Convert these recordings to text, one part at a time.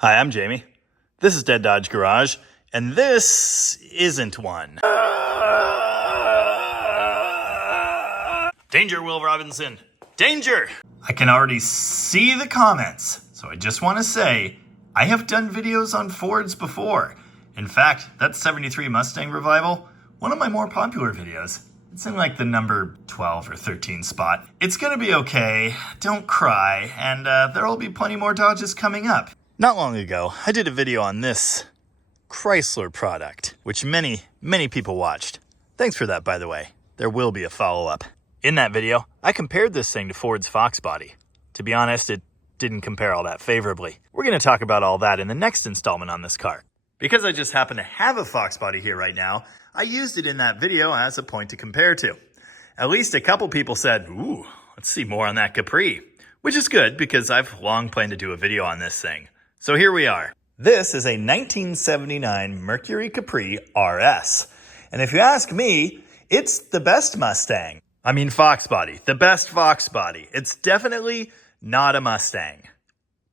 Hi, I'm Jamie. This is Dead Dodge Garage, and this isn't one. Danger, Will Robinson. Danger! I can already see the comments, so I just want to say, I have done videos on Fords before. In fact, that 73 Mustang revival, one of my more popular videos. It's in like the number 12 or 13 spot. It's gonna be okay, don't cry, and there'll be plenty more Dodges coming up. Not long ago, I did a video on this Chrysler product, which many people watched. Thanks for that, by the way. There will be a follow-up. In that video, I compared this thing to Ford's Fox body. To be honest, it didn't compare all that favorably. We're gonna talk about all that in the next installment on this car. Because I just happen to have a Fox body here right now, I used it in that video as a point to compare to. At least a couple people said, ooh, let's see more on that Capri. Which is good because I've long planned to do a video on this thing. So here we are. This is a 1979 Mercury Capri RS. And if you ask me, it's the best Mustang. I mean Fox body, the best Fox body. It's definitely not a Mustang,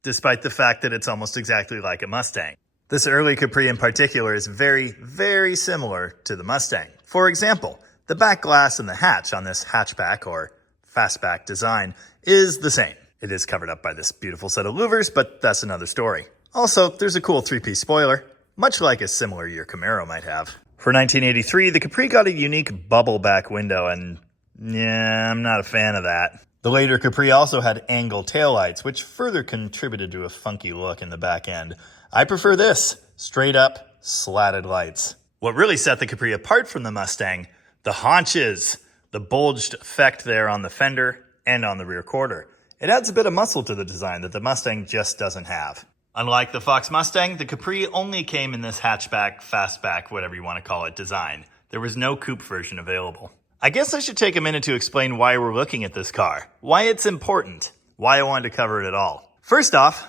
despite the fact that it's almost exactly like a Mustang. This early Capri in particular is very similar to the Mustang. For example, the back glass and the hatch on this hatchback or fastback design is the same. It is covered up by this beautiful set of louvers, but that's another story. Also, there's a cool three-piece spoiler, much like a similar your Camaro might have. For 1983, the Capri got a unique bubble back window, and yeah, I'm not a fan of that. The later Capri also had angle taillights, which further contributed to a funky look in the back end. I prefer this, straight up, slatted lights. What really set the Capri apart from the Mustang, the haunches, the bulged effect there on the fender and on the rear quarter. It adds a bit of muscle to the design that the Mustang just doesn't have. Unlike the Fox Mustang, the Capri only came in this hatchback, fastback, whatever you want to call it, design. There was no coupe version available. I guess I should take a minute to explain why we're looking at this car, why it's important, why I wanted to cover it at all. First off,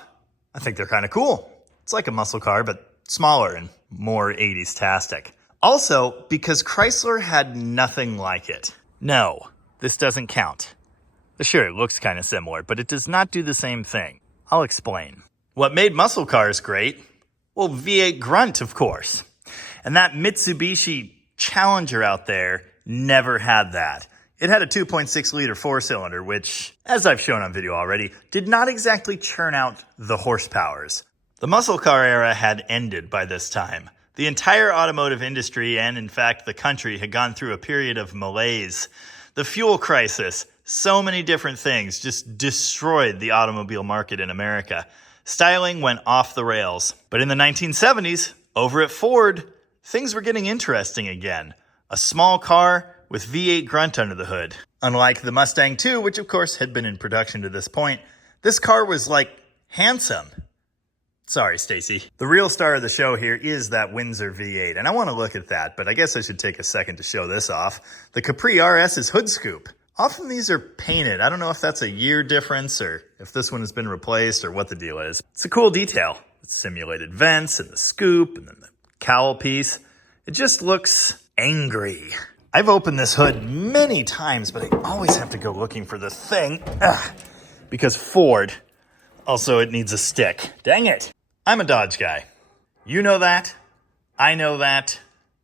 I think they're kind of cool. It's like a muscle car, but smaller and more 80s-tastic. Also, because Chrysler had nothing like it. No, this doesn't count. Sure, it looks kind of similar, but it does not do the same thing. I'll explain. What made muscle cars great? Well, V8 grunt, of course. And that Mitsubishi Challenger out there never had that. It had a 2.6-liter four-cylinder, which, as I've shown on video already, did not exactly churn out the horsepowers. The muscle car era had ended by this time. The entire automotive industry and, in fact, the country had gone through a period of malaise. The fuel crisis, so many different things just destroyed the automobile market in America. Styling went off the rails. But in the 1970s, over at Ford, things were getting interesting again. A small car with V8 grunt under the hood. Unlike the Mustang II, which of course had been in production to this point, this car was like handsome. Sorry, Stacy. The real star of the show here is that Windsor V8, and I want to look at that, but I guess I should take a second to show this off. The Capri RS's hood scoop. Often these are painted. I don't know if that's a year difference or if this one has been replaced or what the deal is. It's a cool detail. The simulated vents and the scoop and then the cowl piece. It just looks angry. I've opened this hood many times, but I always have to go looking for the thing. Because Ford, also it needs a stick. Dang it. I'm a Dodge guy. You know that. I know that.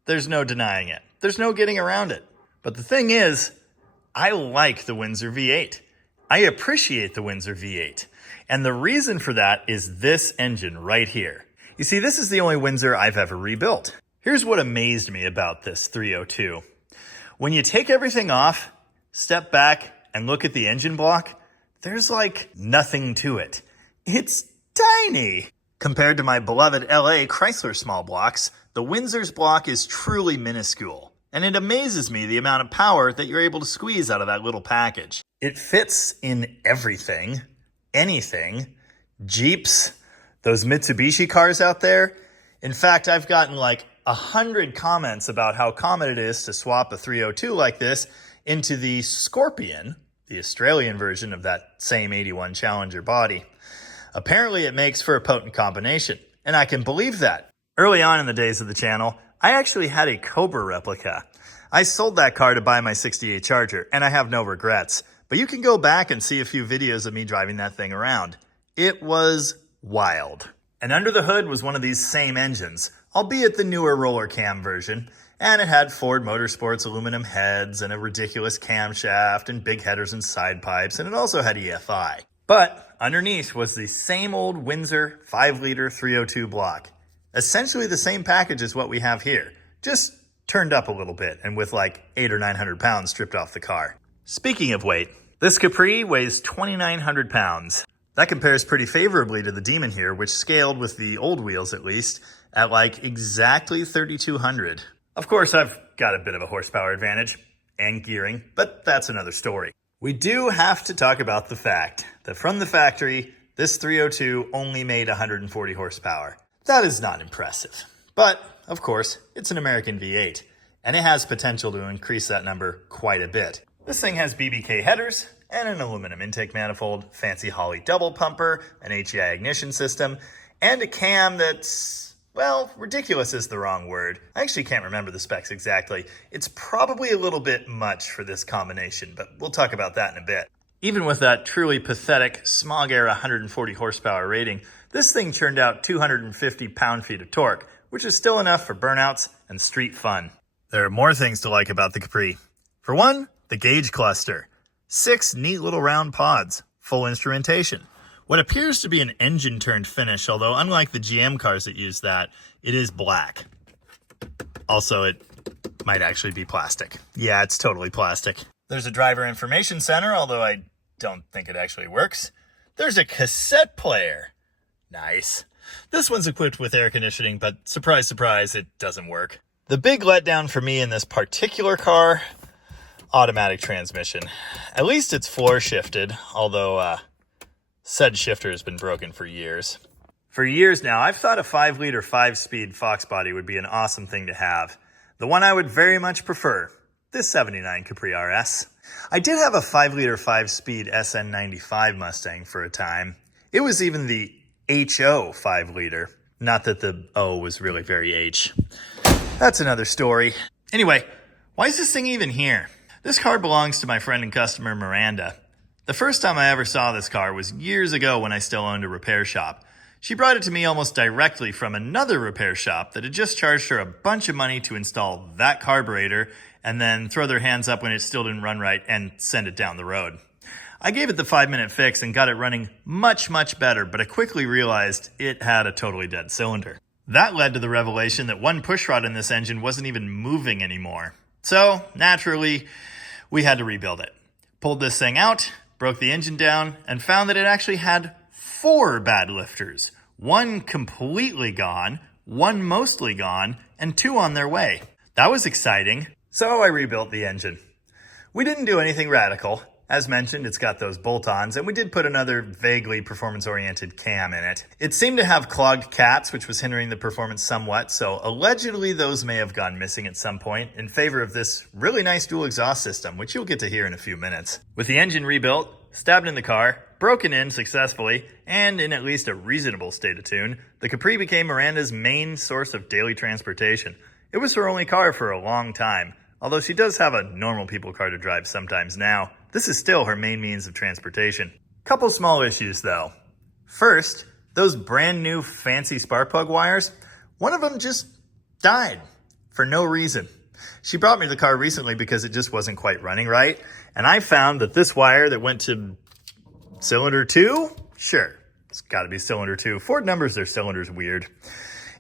There's no denying it. There's no getting around it. But the thing is, I like the Windsor V8. I appreciate the Windsor V8. And the reason for that is this engine right here. You see, this is the only Windsor I've ever rebuilt. Here's what amazed me about this 302. When you take everything off, step back, and look at the engine block, there's like nothing to it. It's tiny. Compared to my beloved LA Chrysler small blocks, the Windsor's block is truly minuscule. And it amazes me the amount of power that you're able to squeeze out of that little package. It fits in everything, anything, Jeeps, those Mitsubishi cars out there. In fact, I've gotten like 100 comments about how common it is to swap a 302 like this into the Scorpion, the Australian version of that same 81 Challenger body. Apparently it makes for a potent combination, and I can believe that. Early on in the days of the channel, I actually had a Cobra replica. I sold that car to buy my 68 Charger, and I have no regrets. But you can go back and see a few videos of me driving that thing around. It was wild. And under the hood was one of these same engines, albeit the newer roller cam version, and it had Ford Motorsports aluminum heads and a ridiculous camshaft and big headers and side pipes, and it also had EFI. But underneath was the same old Windsor 5-liter 302 block. Essentially the same package as what we have here, just turned up a little bit and with like 800 or 900 pounds stripped off the car. Speaking of weight, this Capri weighs 2,900 pounds. That compares pretty favorably to the Demon here, which scaled with the old wheels at least at like exactly 3,200. Of course, I've got a bit of a horsepower advantage and gearing, but that's another story. We do have to talk about the fact that from the factory, this 302 only made 140 horsepower. That is not impressive. But, of course, it's an American V8, and it has potential to increase that number quite a bit. This thing has BBK headers and an aluminum intake manifold, fancy Holley double pumper, an HEI ignition system, and a cam that's, well, ridiculous is the wrong word. I actually can't remember the specs exactly. It's probably a little bit much for this combination, but we'll talk about that in a bit. Even with that truly pathetic smog era 140 horsepower rating, this thing churned out 250 pound-feet of torque, which is still enough for burnouts and street fun. There are more things to like about the Capri. For one, the gauge cluster. 6 neat little round pods, full instrumentation. What appears to be an engine-turned finish, although unlike the GM cars that use that, it is black. Also, it might actually be plastic. Yeah, it's totally plastic. There's a driver information center, although I don't think it actually works. There's a cassette player. Nice. This one's equipped with air conditioning, but surprise, surprise, it doesn't work. The big letdown for me in this particular car, automatic transmission. At least it's floor shifted, although said shifter has been broken for years. For years now, I've thought a 5-liter 5-speed Fox body would be an awesome thing to have. The one I would very much prefer, this 79 Capri RS. I did have a 5-liter 5-speed SN95 Mustang for a time. It was even the HO 5-liter. Not that the O was really very H. That's another story. Anyway, why is this thing even here? This car belongs to my friend and customer Miranda. The first time I ever saw this car was years ago when I still owned a repair shop. She brought it to me almost directly from another repair shop that had just charged her a bunch of money to install that carburetor and then throw their hands up when it still didn't run right and send it down the road. I gave it the 5-minute fix and got it running much, much better, but I quickly realized it had a totally dead cylinder. That led to the revelation that one pushrod in this engine wasn't even moving anymore. So, naturally, we had to rebuild it. Pulled this thing out, broke the engine down, and found that it actually had 4 bad lifters. 1 completely gone, 1 mostly gone, and 2 on their way. That was exciting. So I rebuilt the engine. We didn't do anything radical. As mentioned, it's got those bolt-ons, and we did put another vaguely performance-oriented cam in it. It seemed to have clogged cats, which was hindering the performance somewhat, so allegedly those may have gone missing at some point in favor of this really nice dual exhaust system, which you'll get to hear in a few minutes. With the engine rebuilt, stabbed in the car, broken in successfully, and in at least a reasonable state of tune, the Capri became Miranda's main source of daily transportation. It was her only car for a long time, although she does have a normal people car to drive sometimes now. This is still her main means of transportation. Couple small issues though. First, those brand new fancy spark plug wires, one of them just died for no reason. She brought me the car recently because it just wasn't quite running right, and I found that this wire that went to cylinder 2, sure, it's gotta be cylinder 2. Ford numbers their cylinders weird.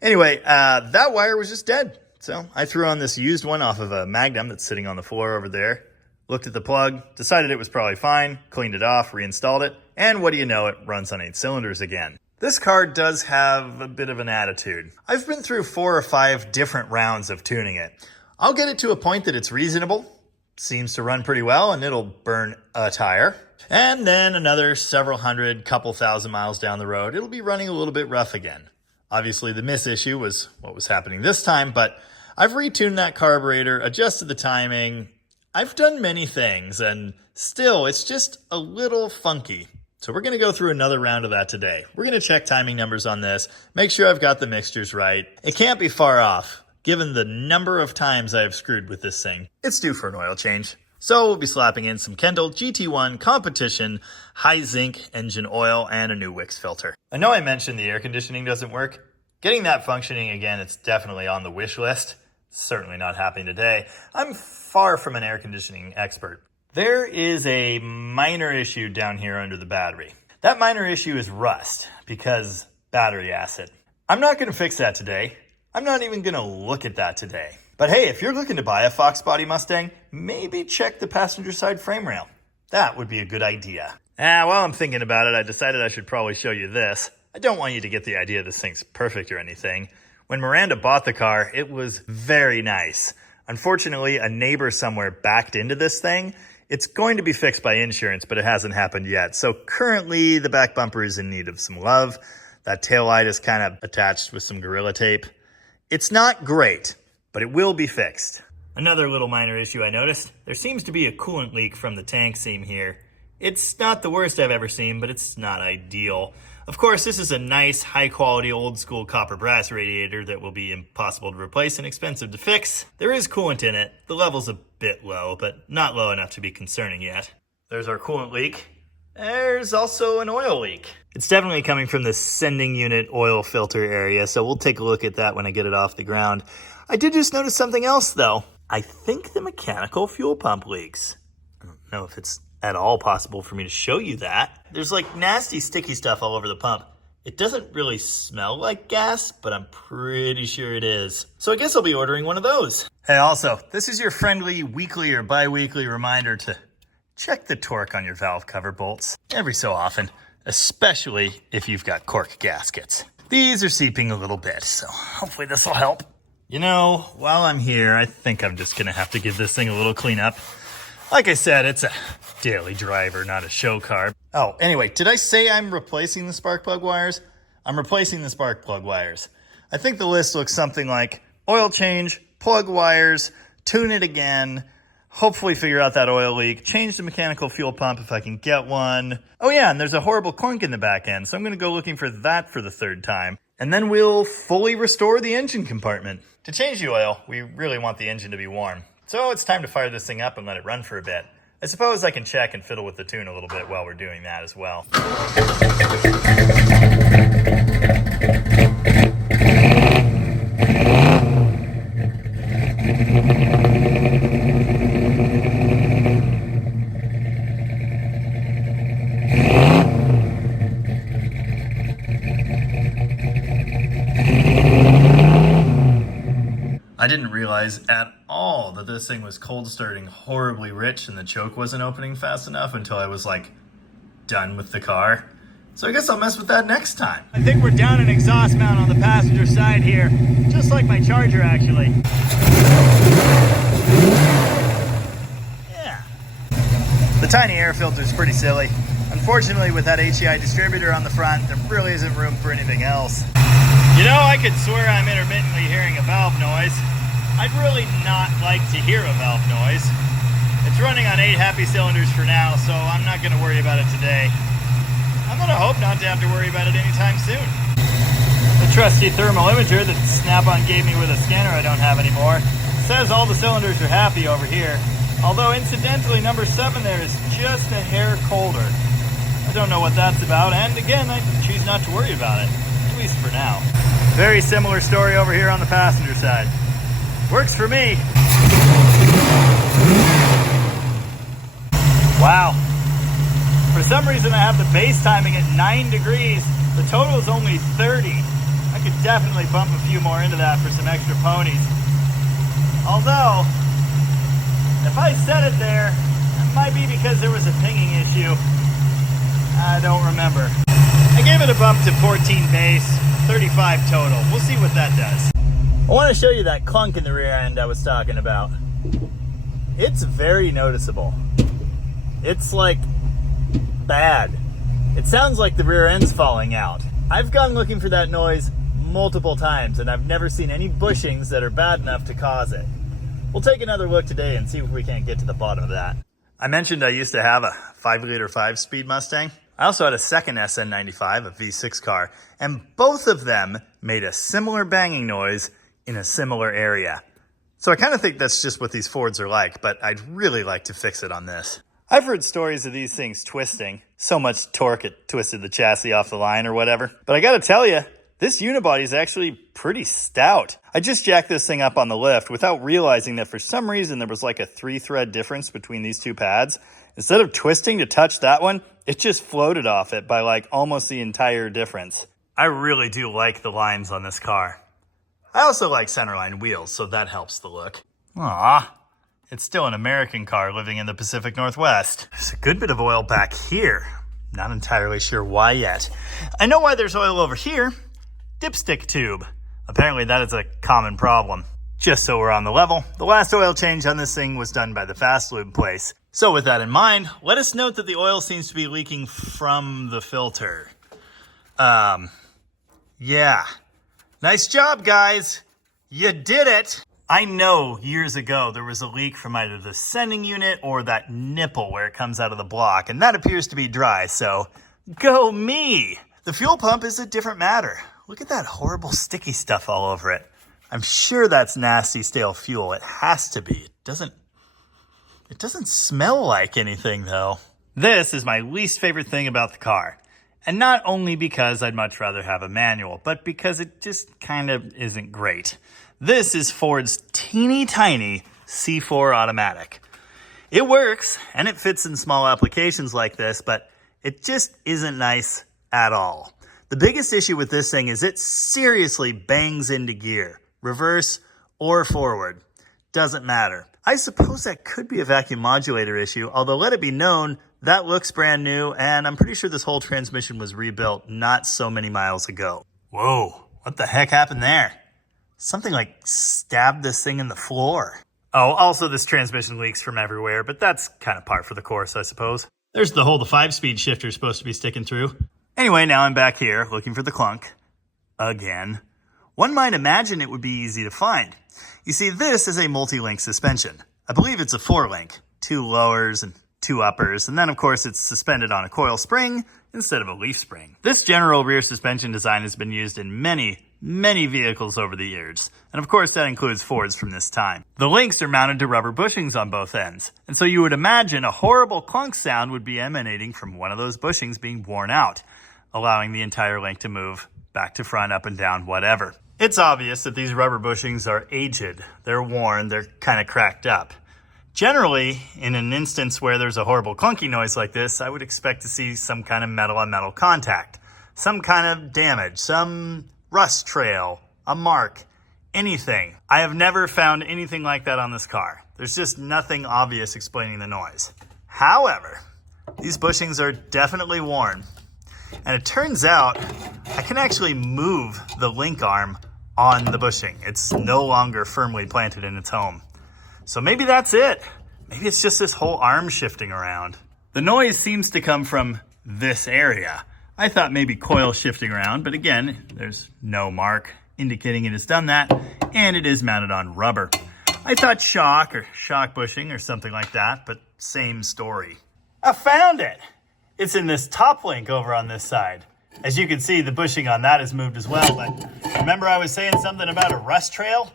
Anyway, that wire was just dead. So I threw on this used one off of a Magnum that's sitting on the floor over there. Looked at the plug, decided it was probably fine, cleaned it off, reinstalled it, and what do you know, it runs on 8 cylinders again. This car does have a bit of an attitude. I've been through 4 or 5 different rounds of tuning it. I'll get it to a point that it's reasonable, seems to run pretty well, and it'll burn a tire. And then another several hundred, couple thousand miles down the road, it'll be running a little bit rough again. Obviously the miss issue was what was happening this time, but I've retuned that carburetor, adjusted the timing. I've done many things, and still, it's just a little funky. So we're going to go through another round of that today. We're going to check timing numbers on this, make sure I've got the mixtures right. It can't be far off, given the number of times I have screwed with this thing. It's due for an oil change. So we'll be slapping in some Kendall GT1 Competition high zinc engine oil and a new Wix filter. I know I mentioned the air conditioning doesn't work. Getting that functioning again, it's definitely on the wish list. Certainly not happening today. I'm far from an air conditioning expert. There is a minor issue down here under the battery. That minor issue is rust because battery acid. I'm not going to fix that today. I'm not even going to look at that today. But hey, if you're looking to buy a Fox body Mustang, maybe check the passenger side frame rail. That would be a good idea. While I'm thinking about it, I decided I should probably show you this. I don't want you to get the idea this thing's perfect or anything. When Miranda bought the car, it was very nice. Unfortunately, a neighbor somewhere backed into this thing. It's going to be fixed by insurance, but it hasn't happened yet. So currently, the back bumper is in need of some love. That taillight is kind of attached with some Gorilla Tape. It's not great, but it will be fixed. Another little minor issue I noticed. There seems to be a coolant leak from the tank seam here. It's not the worst I've ever seen, but it's not ideal. Of course, this is a nice, high-quality, old-school copper brass radiator that will be impossible to replace and expensive to fix. There is coolant in it. The level's a bit low, but not low enough to be concerning yet. There's our coolant leak. There's also an oil leak. It's definitely coming from the sending unit oil filter area, so we'll take a look at that when I get it off the ground. I did just notice something else, though. I think the mechanical fuel pump leaks. I don't know if it's at all possible for me to show you that. There's like nasty sticky stuff all over the pump. It doesn't really smell like gas, but I'm pretty sure it is. So I guess I'll be ordering one of those. Hey, also, this is your friendly weekly or bi-weekly reminder to check the torque on your valve cover bolts every so often, especially if you've got cork gaskets. These are seeping a little bit, so hopefully this will help. You know, while I'm here, I think I'm just gonna have to give this thing a little cleanup. Like I said, it's a daily driver, not a show car. Oh, anyway, did I say I'm replacing the spark plug wires? I'm replacing the spark plug wires. I think the list looks something like oil change, plug wires, tune it again, hopefully figure out that oil leak, change the mechanical fuel pump if I can get one. Oh yeah, and there's a horrible clunk in the back end, so I'm gonna go looking for that for the third time. And then we'll fully restore the engine compartment. To change the oil, we really want the engine to be warm. So it's time to fire this thing up and let it run for a bit. I suppose I can check and fiddle with the tune a little bit while we're doing that as well. I didn't realize at all that this thing was cold starting horribly rich and the choke wasn't opening fast enough until I was like done with the car. So I guess I'll mess with that next time. I think we're down an exhaust mount on the passenger side here, just like my Charger actually. Yeah. The tiny air filter is pretty silly. Unfortunately, with that HEI distributor on the front, there really isn't room for anything else. You know, I could swear I'm intermittently hearing a valve noise. I'd really not like to hear a valve noise. It's running on 8 happy cylinders for now, so I'm not going to worry about it today. I'm going to hope not to have to worry about it anytime soon. The trusty thermal imager that Snap-on gave me with a scanner I don't have anymore says all the cylinders are happy over here. Although incidentally, number 7 there is just a hair colder. I don't know what that's about, and again, I choose not to worry about it. At least for now. Very similar story over here on the passenger side. Works for me. Wow. For some reason I have the base timing at 9 degrees. The total is only 30. I could definitely bump a few more into that for some extra ponies. Although, if I set it there, it might be because there was a pinging issue. I don't remember. I gave it a bump to 14 base, 35 total. We'll see what that does. I want to show you that clunk in the rear end I was talking about. It's very noticeable. It's like bad. It sounds like the rear end's falling out. I've gone looking for that noise multiple times and I've never seen any bushings that are bad enough to cause it. We'll take another look today and see if we can't get to the bottom of that. I mentioned I used to have a 5-liter 5-speed Mustang. I also had a second SN95, a V6 car, and both of them made a similar banging noise in a similar area. So I kind of think that's just what these Fords are like, but I'd really like to fix it on this. I've heard stories of these things twisting. So much torque it twisted the chassis off the line or whatever. But I gotta tell you, this unibody is actually pretty stout. I just jacked this thing up on the lift without realizing that for some reason there was like a 3-thread difference between these two pads. Instead of twisting to touch that one, it just floated off it by like almost the entire difference. I really do like the lines on this car. I also like centerline wheels, so that helps the look. Aw, it's still an American car living in the Pacific Northwest. There's a good bit of oil back here. Not entirely sure why yet. I know why there's oil over here. Dipstick tube. Apparently that is a common problem. Just so we're on the level, the last oil change on this thing was done by the Fast Lube place. So with that in mind, let us note that the oil seems to be leaking from the filter. Yeah. Nice job, guys. You did it. I know years ago there was a leak from either the sending unit or that nipple where it comes out of the block, and that appears to be dry, so go me. The fuel pump is a different matter. Look at that horrible sticky stuff all over it. I'm sure that's nasty stale fuel. It has to be. It doesn't smell like anything though. This is my least favorite thing about the car. And not only because I'd much rather have a manual, but because it just kind of isn't great. This is Ford's teeny tiny C4 automatic. It works, and it fits in small applications like this, but it just isn't nice at all. The biggest issue with this thing is it seriously bangs into gear, reverse or forward. Doesn't matter. I suppose that could be a vacuum modulator issue, although let it be known, that looks brand new, and I'm pretty sure this whole transmission was rebuilt not so many miles ago. Whoa, what the heck happened there? Something like stabbed this thing in the floor. Oh, also this transmission leaks from everywhere, but that's kind of par for the course, I suppose. There's the hole the 5-speed shifter is supposed to be sticking through. Anyway, now I'm back here looking for the clunk. Again. One might imagine it would be easy to find. You see, this is a multi-link suspension. I believe it's a 4-link, 2 lowers and 2 uppers, and then of course it's suspended on a coil spring instead of a leaf spring. This general rear suspension design has been used in many vehicles over the years, and of course that includes Fords from this time. The links are mounted to rubber bushings on both ends, and so you would imagine a horrible clunk sound would be emanating from one of those bushings being worn out, allowing the entire link to move back to front, up and down, whatever. It's obvious that these rubber bushings are aged, they're worn, they're kind of cracked up. Generally, in an instance where there's a horrible clunky noise like this, I would expect to see some kind of metal-on-metal contact, some kind of damage, some rust trail, a mark, anything. I have never found anything like that on this car. There's just nothing obvious explaining the noise. However, these bushings are definitely worn, and it turns out I can actually move the link arm on the bushing. It's no longer firmly planted in its home. So maybe that's it. Maybe it's just this whole arm shifting around. The noise seems to come from this area. I thought maybe coil shifting around, but again, there's no mark indicating it has done that, and it is mounted on rubber. I thought shock or shock bushing or something like that, but same story. I found it! It's in this top link over on this side. As you can see, the bushing on that has moved as well, but remember I was saying something about a rust trail?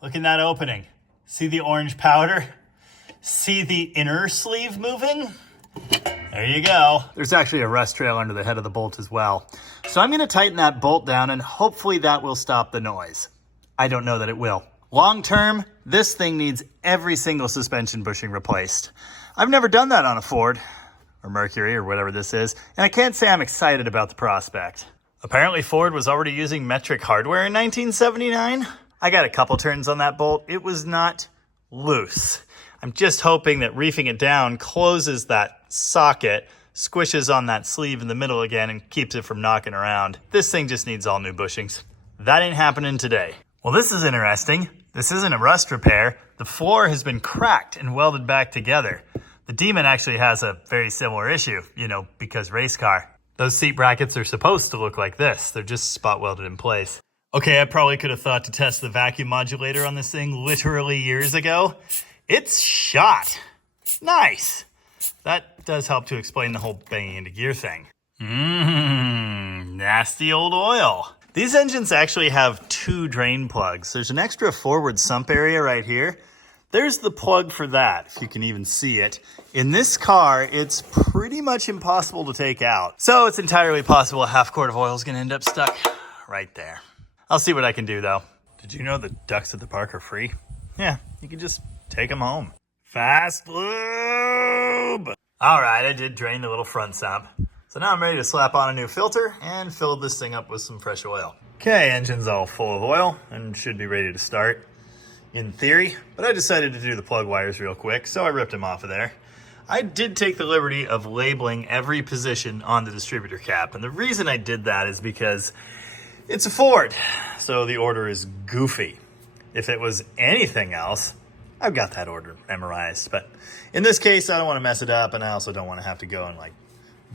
Look in that opening. See the orange powder? See the inner sleeve moving? There you go. There's actually a rust trail under the head of the bolt as well. So I'm going to tighten that bolt down and hopefully that will stop the noise. I don't know that it will. Long term, this thing needs every single suspension bushing replaced. I've never done that on a Ford, or Mercury, or whatever this is, and I can't say I'm excited about the prospect. Apparently Ford was already using metric hardware in 1979. I got a couple turns on that bolt. It was not loose. I'm just hoping that reefing it down closes that socket, squishes on that sleeve in the middle again, and keeps it from knocking around. This thing just needs all new bushings. That ain't happening today. Well, this is interesting. This isn't a rust repair. The floor has been cracked and welded back together. The Demon actually has a very similar issue, because race car. Those seat brackets are supposed to look like this. They're just spot welded in place. Okay, I probably could have thought to test the vacuum modulator on this thing literally years ago. It's shot. Nice. That does help to explain the whole banging into gear thing. Nasty old oil. These engines actually have 2 drain plugs. There's an extra forward sump area right here. There's the plug for that, if you can even see it. In this car, it's pretty much impossible to take out. So it's entirely possible a half quart of oil is gonna end up stuck right there. I'll see what I can do though. Did you know the ducks at the park are free? Yeah, you can just take them home. Fast lube! All right, I did drain the little front sump. So now I'm ready to slap on a new filter and fill this thing up with some fresh oil. Okay, engine's all full of oil and should be ready to start. In theory, but I decided to do the plug wires real quick, so I ripped them off of there. I did take the liberty of labeling every position on the distributor cap, and the reason I did that is because it's a Ford, so the order is goofy. If it was anything else, I've got that order memorized, but in this case, I don't want to mess it up, and I also don't want to have to go and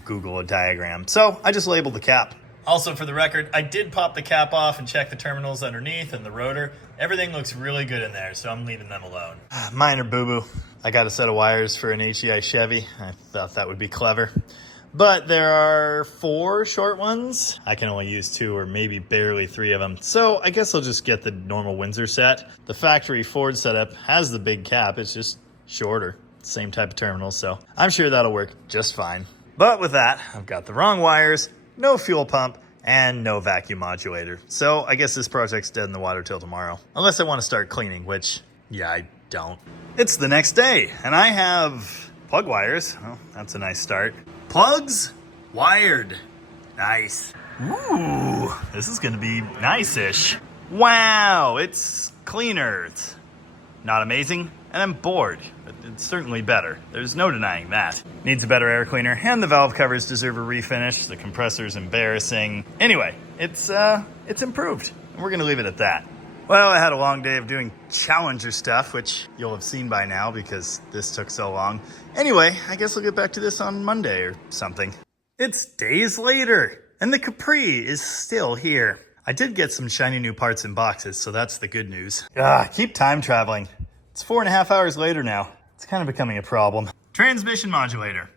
Google a diagram, so I just labeled the cap. Also, for the record, I did pop the cap off and check the terminals underneath and the rotor. Everything looks really good in there, so I'm leaving them alone. Minor boo-boo. I got a set of wires for an HEI Chevy. I thought that would be clever. But there are 4 short ones. I can only use 2 or maybe barely 3 of them. So I guess I'll just get the normal Windsor set. The factory Ford setup has the big cap. It's just shorter. Same type of terminal, so I'm sure that'll work just fine. But with that, I've got the wrong wires, no fuel pump, and no vacuum modulator. So I guess this project's dead in the water till tomorrow. Unless I want to start cleaning, which, yeah, I don't. It's the next day, and I have plug wires. Well, that's a nice start. Plugs wired. Nice. Ooh, this is gonna be nice-ish. Wow, it's cleaner. It's not amazing, and I'm bored, but it's certainly better. There's no denying that. Needs a better air cleaner, and the valve covers deserve a refinish. The compressor's embarrassing. Anyway, it's improved, and we're gonna leave it at that. Well, I had a long day of doing Challenger stuff, which you'll have seen by now because this took so long. Anyway, I guess I'll get back to this on Monday or something. It's days later, and the Capri is still here. I did get some shiny new parts in boxes, so that's the good news. Keep time traveling. It's 4.5 hours later now. It's kind of becoming a problem. Transmission modulator.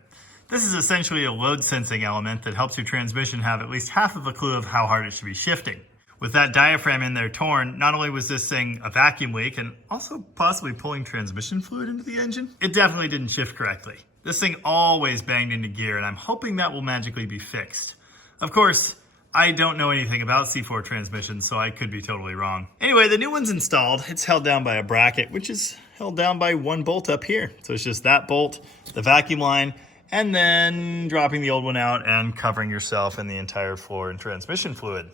This is essentially a load sensing element that helps your transmission have at least half of a clue of how hard it should be shifting. With that diaphragm in there torn, not only was this thing a vacuum leak and also possibly pulling transmission fluid into the engine, it definitely didn't shift correctly. This thing always banged into gear, and I'm hoping that will magically be fixed. Of course, I don't know anything about C4 transmissions, so I could be totally wrong. Anyway, the new one's installed. It's held down by a bracket, which is held down by 1 bolt up here. So it's just that bolt, the vacuum line, and then dropping the old one out and covering yourself and the entire floor in transmission fluid.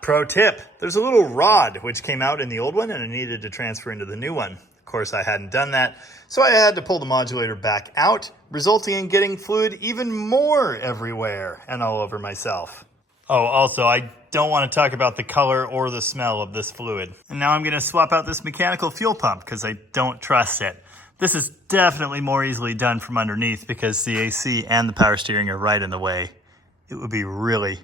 Pro tip. There's a little rod which came out in the old one and I needed to transfer into the new one. Of course, I hadn't done that, so I had to pull the modulator back out, resulting in getting fluid even more everywhere and all over myself. Oh, also, I don't want to talk about the color or the smell of this fluid. And now I'm going to swap out this mechanical fuel pump because I don't trust it. This is definitely more easily done from underneath because the AC and the power steering are right in the way. It would be really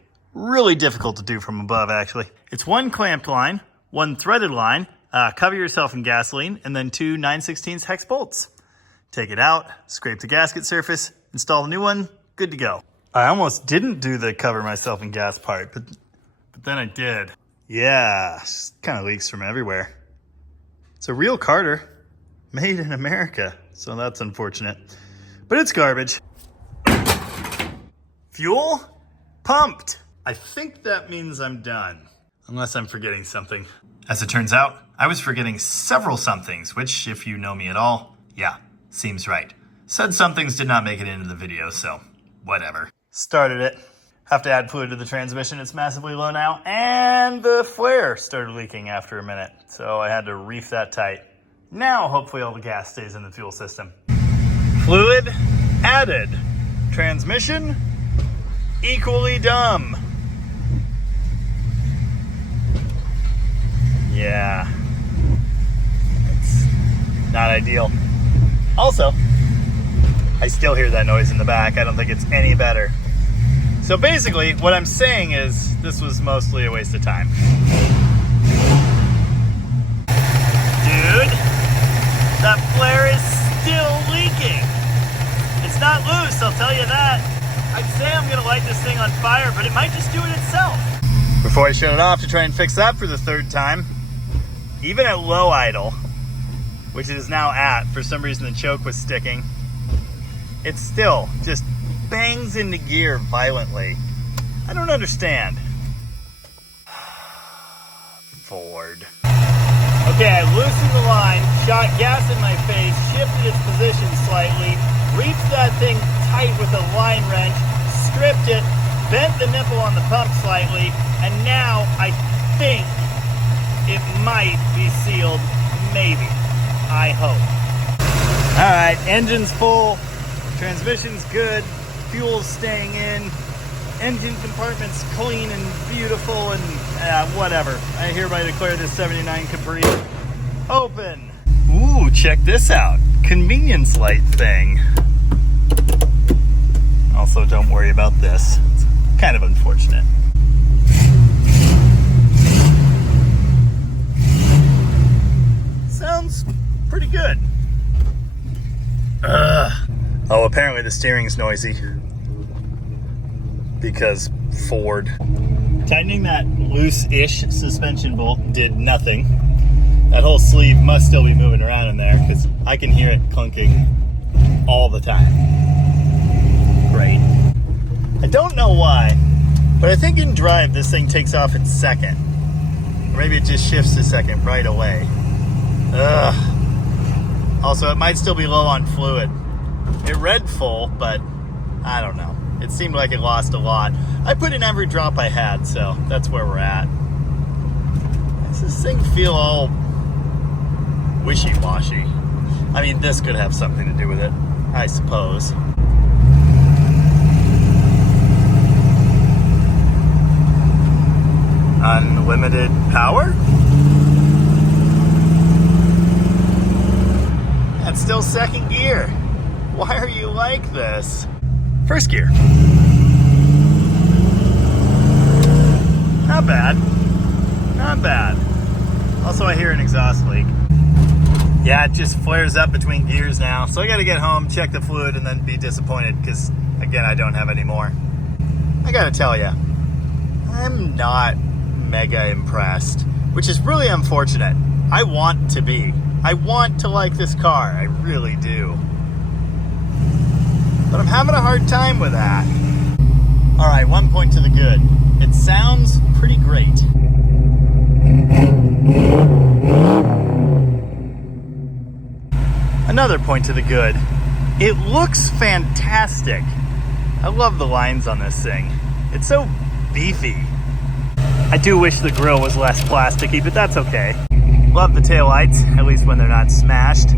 difficult to do from above, actually. It's 1 clamped line, 1 threaded line, cover yourself in gasoline, and then 2 9/16 hex bolts. Take it out, scrape the gasket surface, install the new one, good to go. I almost didn't do the cover myself in gas part, but then I did. Yeah, kind of leaks from everywhere. It's a real Carter, made in America, so that's unfortunate. But it's garbage. Fuel pumped. I think that means I'm done, unless I'm forgetting something. As it turns out, I was forgetting several somethings, which, if you know me at all, yeah, seems right. Said somethings did not make it into the video, so whatever. Started it. Have to add fluid to the transmission. It's massively low now, and the flare started leaking after a minute, so I had to reef that tight. Now, hopefully all the gas stays in the fuel system. Fluid added. Transmission equally dumb. Yeah, it's not ideal. Also, I still hear that noise in the back. I don't think it's any better. So basically, what I'm saying is this was mostly a waste of time. Dude, that flare is still leaking. It's not loose, I'll tell you that. I'd say I'm gonna light this thing on fire, but it might just do it itself. Before I shut it off to try and fix that for the third time, even at low idle, which it is now at, for some reason the choke was sticking, it still just bangs into gear violently. I don't understand. Ford. Okay, I loosened the line, shot gas in my face, shifted its position slightly, reached that thing tight with a line wrench, stripped it, bent the nipple on the pump slightly, and now I think it might be sealed, maybe. I hope. All right, engine's full, transmission's good, fuel's staying in, engine compartment's clean and beautiful, and whatever. I hereby declare this 79 Capri open. Ooh, check this out. Convenience light thing. Also, don't worry about this. It's kind of unfortunate. Sounds pretty good. Oh, apparently the steering's noisy. Because Ford. Tightening that loose-ish suspension bolt did nothing. That whole sleeve must still be moving around in there because I can hear it clunking all the time. Great. I don't know why, but I think in drive this thing takes off in second. Or maybe it just shifts to second right away. Ugh. Also, it might still be low on fluid. It read full, but I don't know. It seemed like it lost a lot. I put in every drop I had, so that's where we're at. Does this thing feel all wishy-washy? I mean, this could have something to do with it, I suppose. Unlimited power? That's still second gear. Why are you like this? First gear. Not bad. Not bad. Also, I hear an exhaust leak. Yeah, it just flares up between gears now. So I gotta get home, check the fluid, and then be disappointed because, again, I don't have any more. I gotta tell you, I'm not mega impressed, which is really unfortunate. I want to be. I want to like this car. I really do. But I'm having a hard time with that. All right, 1 point to the good. It sounds pretty great. Another point to the good. It looks fantastic. I love the lines on this thing. It's so beefy. I do wish the grille was less plasticky, but that's okay. Love the taillights, at least when they're not smashed.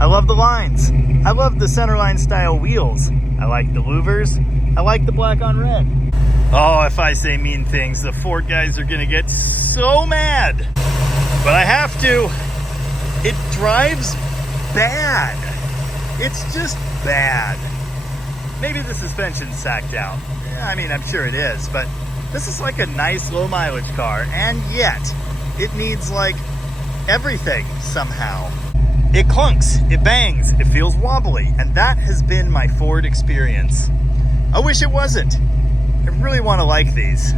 I love the lines. I love the centerline style wheels. I like the louvers. I like the black on red. Oh, if I say mean things, the Ford guys are gonna get so mad. But I have to. It drives bad. It's just bad. Maybe the suspension's sacked out. Yeah, I mean, I'm sure it is, but this is like a nice low mileage car, and yet it needs like everything somehow. It clunks, it bangs, it feels wobbly, and that has been my Ford experience. I wish it wasn't. I really want to like these.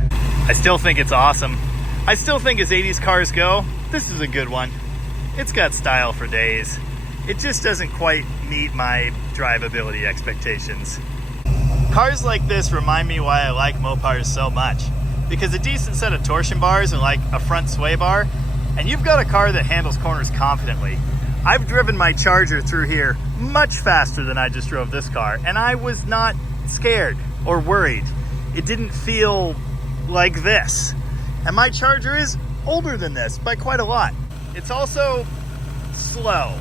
I still think it's awesome. I still think as 80s cars go, this is a good one. It's got style for days. It just doesn't quite meet my drivability expectations. Cars like this remind me why I like Mopars so much. Because a decent set of torsion bars and like a front sway bar, and you've got a car that handles corners confidently. I've driven my Charger through here much faster than I just drove this car, and I was not scared or worried. It didn't feel like this. And my Charger is older than this by quite a lot. It's also slow.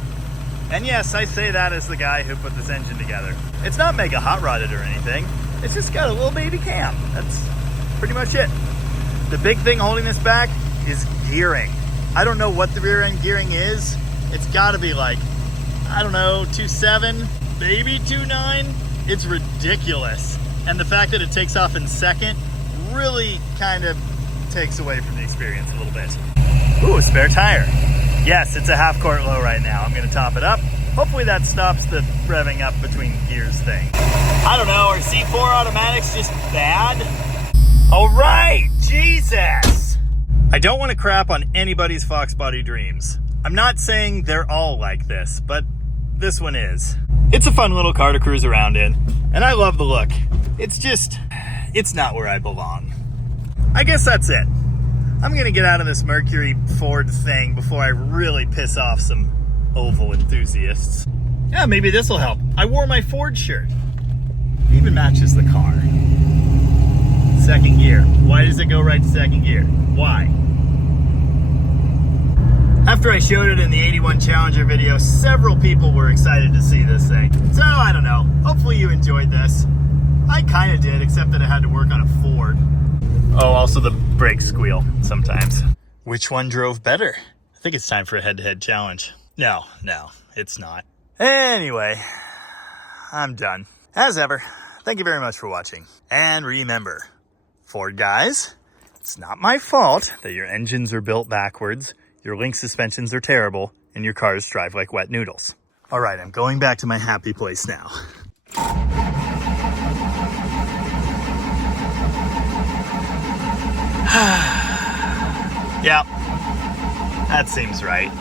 And yes, I say that as the guy who put this engine together. It's not mega hot rodded or anything. It's just got a little baby cam. That's pretty much it. The big thing holding this back is gearing. I don't know what the rear end gearing is. It's gotta be like, I don't know, 2.7, maybe 2.9. It's ridiculous. And the fact that it takes off in second really kind of takes away from the experience a little bit. Ooh, a spare tire. Yes, it's a half quart low right now. I'm gonna top it up. Hopefully that stops the revving up between gears thing. I don't know, are C4 automatics just bad? All right, Jesus! I don't want to crap on anybody's Fox body dreams. I'm not saying they're all like this, but this one is. It's a fun little car to cruise around in, and I love the look. It's just, it's not where I belong. I guess that's it. I'm gonna get out of this Mercury Ford thing before I really piss off some oval enthusiasts. Yeah, maybe this will help. I wore my Ford shirt. It even matches the car. Second gear. Why does it go right to second gear? Why? After I showed it in the 81 Challenger video, several people were excited to see this thing. So, I don't know. Hopefully you enjoyed this. I kind of did, except that I had to work on a Ford. Oh, also the brakes squeal sometimes. Which one drove better? I think it's time for a head-to-head challenge. No, it's not. Anyway, I'm done. As ever, thank you very much for watching. And remember, Ford guys, it's not my fault that your engines are built backwards, your link suspensions are terrible, and your cars drive like wet noodles. All right, I'm going back to my happy place now. Yeah, that seems right.